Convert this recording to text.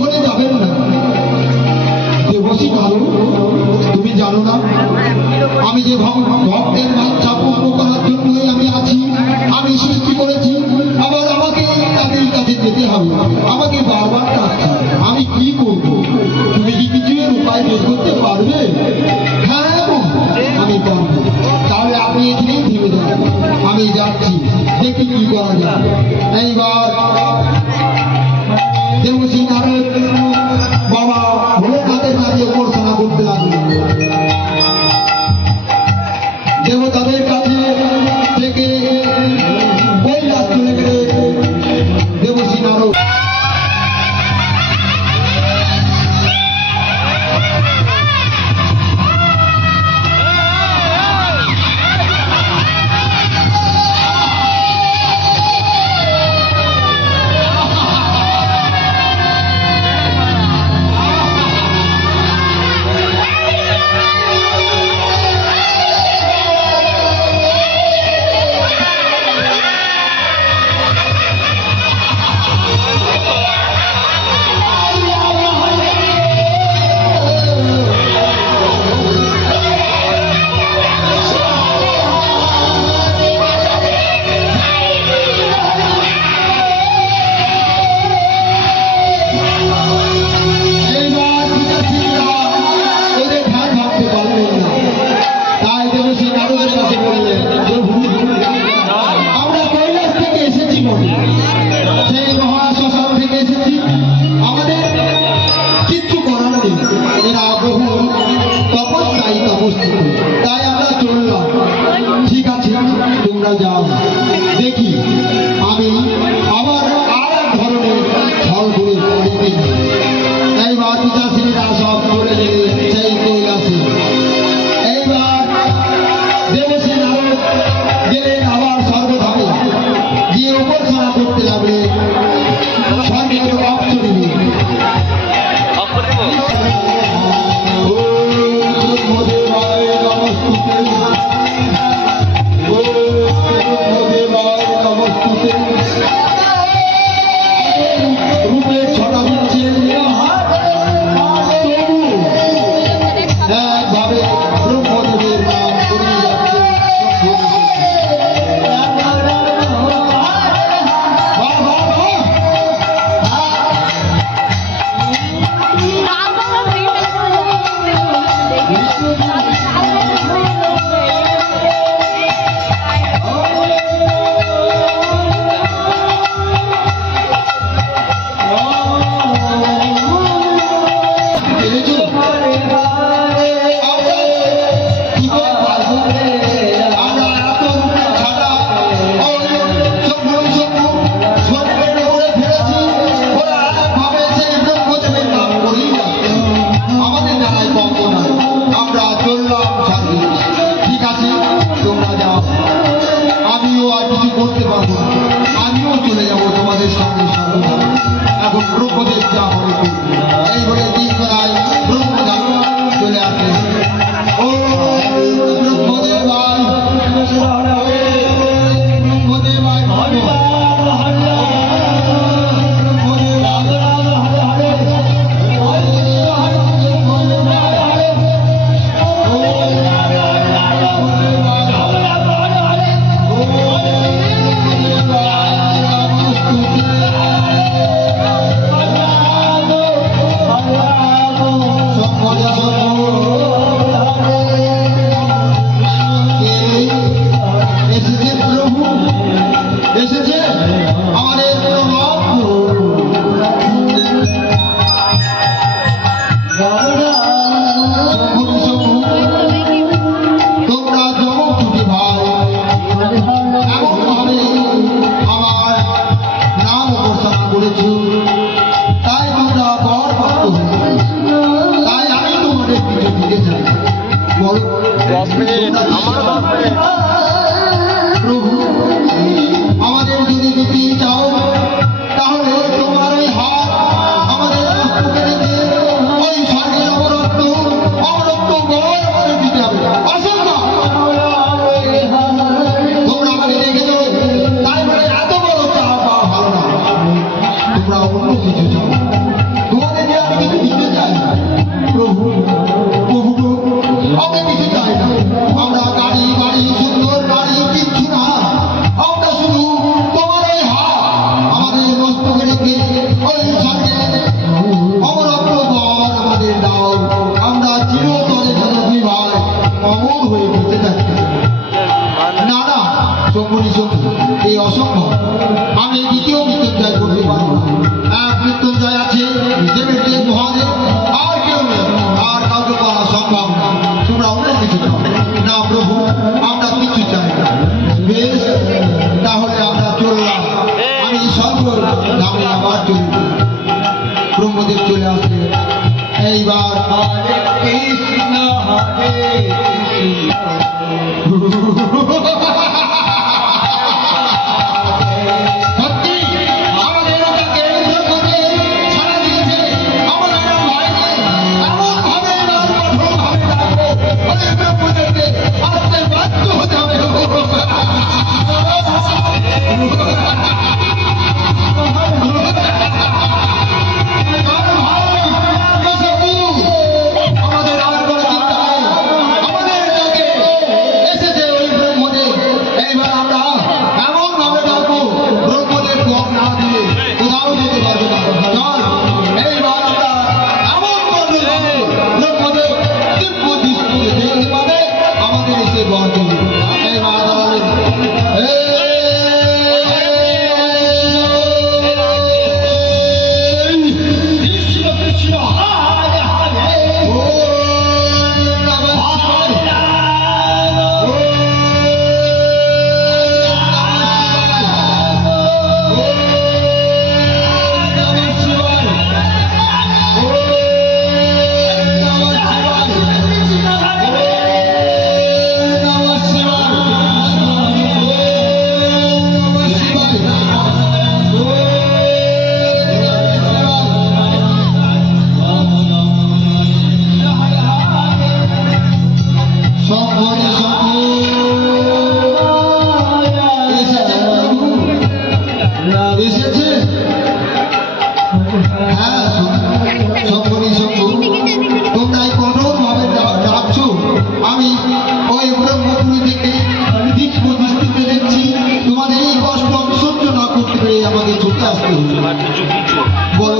হলে যাবেন না। দেবশ্রী কারু, তুমি জানো না আমি যে ভক্তের বাচ্চা পূর্ণ করার জন্যই আমি আছি, আমি সৃষ্টি করেছি। আবার আমাকে তাদের কাছে যেতে হবে, আমাকে বারবার ডাকছে। আমি কি করব? তুমি কি কিছু উপায় বের করতে পারবে? হ্যাঁ আমি পারবো। তাহলে আপনি এখানেই থেমে যান, আমি যাচ্ছি, দেখি কি করা যায়। এইবার দেবশ্রী নারদ বাবা ভোলেনাথের কাছে উপাসনা করতে লাগলেন। দেবতাদের কাছে থেকে কৈলাস চলে গেলেন দেবশ্রী নারদ। তাই আমরা চললাম। ঠিক আছে, তোমরা যাও, দেখি আমি আবার আর এক ধরনের ছল করে পড়ে। এইবার পিতাশ্রীরা সব চলে গেলে সেই কৈলাসে। এইবার দেবশ্রী নারদ গেলেন আবার স্বর্গধামে, গিয়ে উপাসনা করতে লাগলেন স্বর্গের অপ্সরীকে। আমিও চলে যাবো তোমাদের সঙ্গে সঙ্গে। এখন ব্রহ্মদেব যা হবে এই বলে দিন বেলায় ব্রহ্মদেব চলে আসে। ও ব্রহ্মদেবায় ব্রহ্মদেবায় প্রভু আমাদের যদি দিতে চাও তাহলে তোমার ওই হাত আমাদের মস্তকে রেখে ওই স্বর্গের অমরত্ব বল আমাদের দিতে হবে। অসম্ভব, তোমরা আমাকে রেখেছো তাই বলে এত বড় চাওয়া পাওয়া ভালো না। তোমরা অন্য কিছু চাও, তোমাদের অমরত্ব বর আমাদের দাও, আমরা চিরতরে যেন দুই ভাই অমর হয়ে বেঁচে থাকি। না না শম্ভুনি শম্ভু, এই অসম্ভব। আমি দ্বিতীয় মৃত্যুঞ্জয় করতে পারবো না। এক মৃত্যুঞ্জয় আছে দেবের মহাদেব, আর কেউ নেই, আর কাউকে পাওয়া সম্ভব না। তোমরা অন্য কিছু চাও না প্রভু, আমরা কিছু চাই না। বেশ, তাহলে আমরা চললাম। আমি স্বর্গ ধামে আবার চলব। ব্রহ্মদেব চলে আসবে। এইবার হরে কৃষ্ণ হরে সত্যি আমাদের তাকে ব্রহ্মদেব ছাড়া দিয়েছে। আমরা ভাইকে এমন ভাবে কঠোর ভাবে রাখবো, ওদের ব্রহ্মদেবকে আসতে বাধ্য হতে হবে। আমাদের আর কোনো চিন্তা নেই। আমাদের কাছে এসেছে ওই ব্রহ্মদেব। এইবার আমরা এমন ভাবে ডাকবো, ব্রহ্মদেব পথ না দিয়ে কোথাও যেতে পারবে না। চল, এইবার আমরা এমন করবো ব্রহ্মদেব দিব্য দৃষ্টি দেখতে পাবে, আমাদের এসে বর দেবে। এইবার আমাকে ছুটে আসতে হলো। বড়